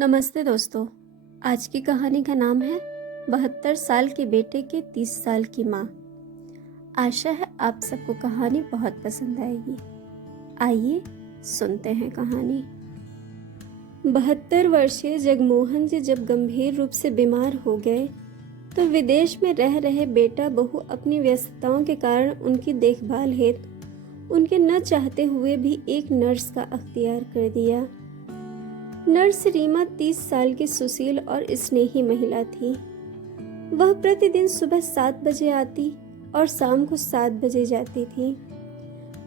नमस्ते दोस्तों। आज की कहानी का नाम है 72 साल के बेटे के 30 साल की माँ। आशा है आप सबको कहानी बहुत पसंद आएगी। आइए सुनते हैं कहानी। 72 वर्षीय जगमोहन जी जब गंभीर रूप से बीमार हो गए तो विदेश में रह रहे बेटा बहू अपनी व्यस्तताओं के कारण उनकी देखभाल हेतु उनके न चाहते हुए भी एक नर्स का अख्तियार कर दिया। नर्स रीमा 30 साल की सुशील और स्नेही महिला थी। वह प्रतिदिन सुबह 7 बजे आती और शाम को 7 बजे जाती थी।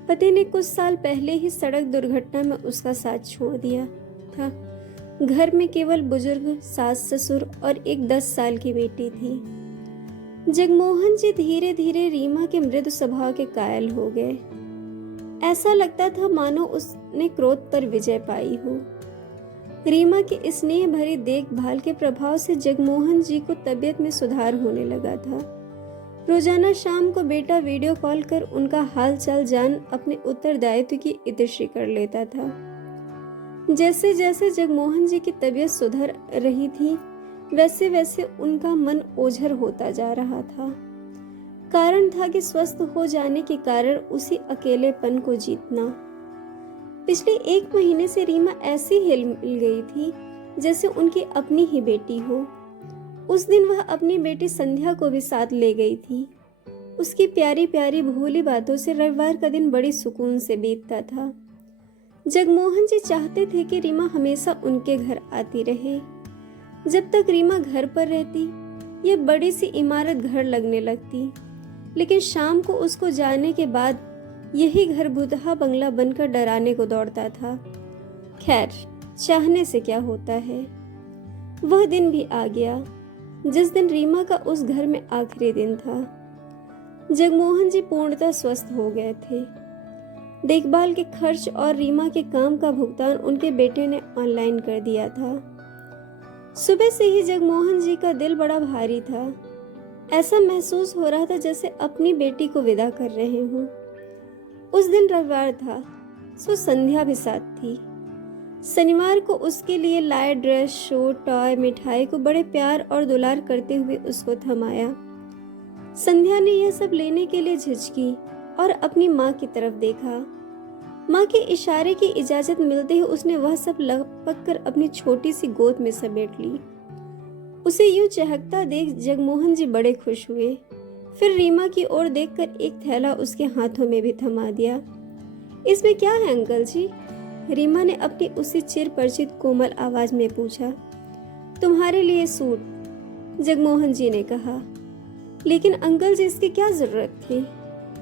पति ने कुछ साल पहले ही सड़क दुर्घटना में उसका साथ छोड़ दिया था। घर में केवल बुजुर्ग सास ससुर और एक 10 साल की बेटी थी। जगमोहन जी धीरे धीरे रीमा के मृदु स्वभाव के कायल हो गए। ऐसा लगता था मानो उसने क्रोध पर विजय पाई हो। रीमा की स्नेह भरी देखभाल के प्रभाव से जगमोहन जी को तबीयत में सुधार होने लगा था। रोजाना शाम को बेटा वीडियो कॉल कर उनका हाल चाल जान अपने उत्तरदायित्व की इतिश्री कर लेता था। जैसे जैसे जगमोहन जी की तबीयत सुधर रही थी वैसे वैसे उनका मन ओझर होता जा रहा था। कारण था कि स्वस्थ हो जाने के कारण उसी अकेलेपन को जीतना। पिछले 1 महीने से रीमा ऐसी हिल मिल गई थी जैसे उनकी अपनी ही बेटी हो। उस दिन वह अपनी बेटी संध्या को भी साथ ले गई थी। उसकी प्यारी प्यारी भोली बातों से रविवार का दिन बड़ी सुकून से बीतता था। जगमोहन जी चाहते थे कि रीमा हमेशा उनके घर आती रहे। जब तक रीमा घर पर रहती यह बड़ी सी इमारत घर लगने लगती, लेकिन शाम को उसको जाने के बाद यही घर भुतहा बंगला बनकर डराने को दौड़ता था। खैर, चाहने से क्या होता है। वह दिन भी आ गया जिस दिन रीमा का उस घर में आखिरी दिन था। जगमोहन जी पूर्णतः स्वस्थ हो गए थे। देखभाल के खर्च और रीमा के काम का भुगतान उनके बेटे ने ऑनलाइन कर दिया था। सुबह से ही जगमोहन जी का दिल बड़ा भारी था। ऐसा महसूस हो रहा था जैसे अपनी बेटी को विदा कर रहे हों। उस दिन रविवार था, सो संध्या भी साथ थी। शनिवार को उसके लिए लाए ड्रेस, शो, टॉय, मिठाई को बड़े प्यार और दुलार करते हुए उसको थमाया। संध्या ने यह सब लेने के लिए झिझकी और अपनी माँ की तरफ देखा। माँ के इशारे की इजाजत मिलते ही उसने वह सब लपक कर अपनी छोटी सी गोद में समेट ली। उसे यूं चहकता देख जगमोहन जी बड़े खुश हुए। फिर रीमा की ओर देखकर एक थैला उसके हाथों में भी थमा दिया। इसमें क्या है अंकल जी? रीमा ने अपनी उसी चिर परिचित कोमल आवाज में पूछा। तुम्हारे लिए सूट, जगमोहन जी ने कहा। लेकिन अंकल जी इसकी क्या जरूरत थी?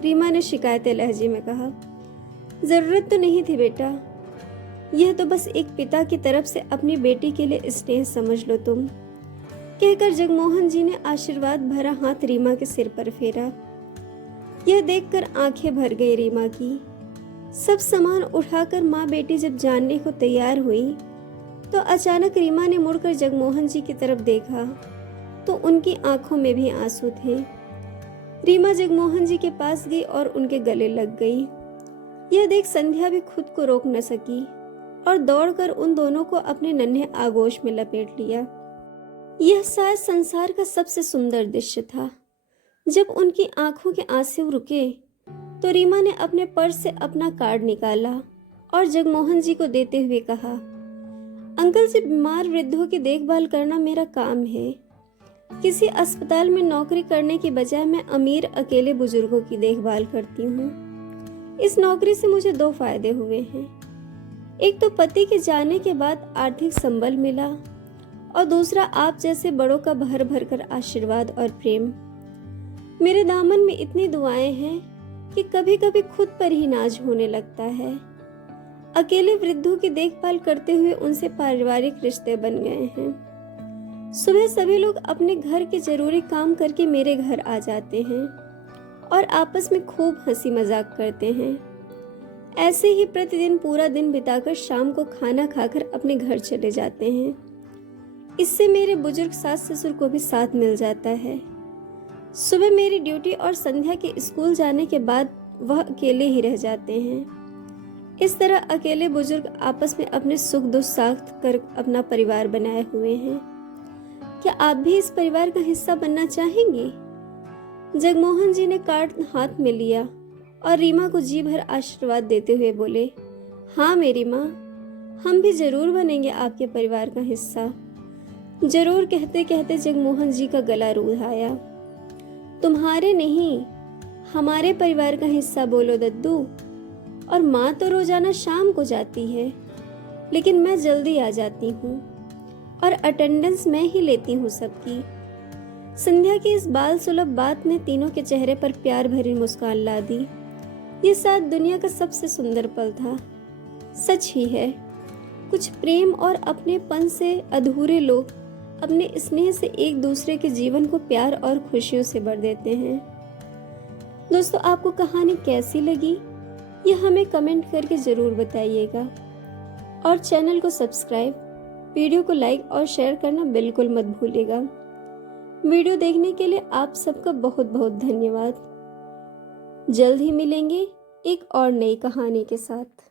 रीमा ने शिकायती लहजे में कहा। जरूरत तो नहीं थी बेटा, यह तो बस एक पिता की तरफ से अपनी बेटी के लिए स्नेह समझ लो तुम, कहकर जगमोहन जी ने आशीर्वाद भरा हाथ रीमा के सिर पर फेरा। यह देखकर आंखें भर गई रीमा की। सब सामान उठाकर माँ बेटी जब जानने को तैयार हुई तो अचानक रीमा ने मुड़कर जगमोहन जी की तरफ देखा तो उनकी आंखों में भी आंसू थे। रीमा जगमोहन जी के पास गई और उनके गले लग गई। यह देख संध्या भी खुद को रोक न सकी और दौड़कर उन दोनों को अपने नन्हे आगोश में लपेट लिया। यह शायद संसार का सबसे सुंदर दृश्य था। जब उनकी आंखों के आंसू रुके तो रीमा ने अपने पर्स से अपना कार्ड निकाला और जगमोहन जी को देते हुए कहा, अंकल जी, बीमार वृद्धों की देखभाल करना मेरा काम है। किसी अस्पताल में नौकरी करने की बजाय मैं अमीर अकेले बुजुर्गों की देखभाल करती हूँ। इस नौकरी से मुझे 2 फायदे हुए हैं। एक तो पति के जाने के बाद आर्थिक संबल मिला और दूसरा आप जैसे बड़ों का भर भर कर आशीर्वाद और प्रेम। मेरे दामन में इतनी दुआएं हैं कि कभी कभी खुद पर ही नाज होने लगता है। अकेले वृद्धों की देखभाल करते हुए उनसे पारिवारिक रिश्ते बन गए हैं। सुबह सभी लोग अपने घर के जरूरी काम करके मेरे घर आ जाते हैं और आपस में खूब हंसी मजाक करते हैं। ऐसे ही प्रतिदिन पूरा दिन बिताकर शाम को खाना खाकर अपने घर चले जाते हैं। इससे मेरे बुजुर्ग सास ससुर को भी साथ मिल जाता है। सुबह मेरी ड्यूटी और संध्या के स्कूल जाने के बाद वह अकेले ही रह जाते हैं। इस तरह अकेले बुजुर्ग आपस में अपने सुख दुख साथ कर अपना परिवार बनाए हुए हैं। क्या आप भी इस परिवार का हिस्सा बनना चाहेंगे? जगमोहन जी ने कार्ड हाथ में लिया और रीमा को जी भर आशीर्वाद देते हुए बोले, हाँ मेरी माँ, हम भी जरूर बनेंगे आपके परिवार का हिस्सा। जरूर कहते कहते जगमोहन जी का गला रूंध आया। तुम्हारे नहीं, हमारे परिवार का हिस्सा बोलो दद्दू। और माँ तो रोजाना शाम को जाती है, लेकिन मैं जल्दी आ जाती हूँ और अटेंडेंस मैं ही लेती हूँ सबकी। संध्या की इस बाल सुलभ बात ने तीनों के चेहरे पर प्यार भरी मुस्कान ला दी। ये शायद दुनिया का सबसे सुंदर पल था। सच ही है, कुछ प्रेम और अपनेपन से अधूरे लोग अपने स्नेह से एक दूसरे के जीवन को प्यार और खुशियों से भर देते हैं। दोस्तों, आपको कहानी कैसी लगी यह हमें कमेंट करके जरूर बताइएगा और चैनल को सब्सक्राइब, वीडियो को लाइक और शेयर करना बिल्कुल मत भूलिएगा। वीडियो देखने के लिए आप सबका बहुत बहुत धन्यवाद। जल्द ही मिलेंगे एक और नई कहानी के साथ।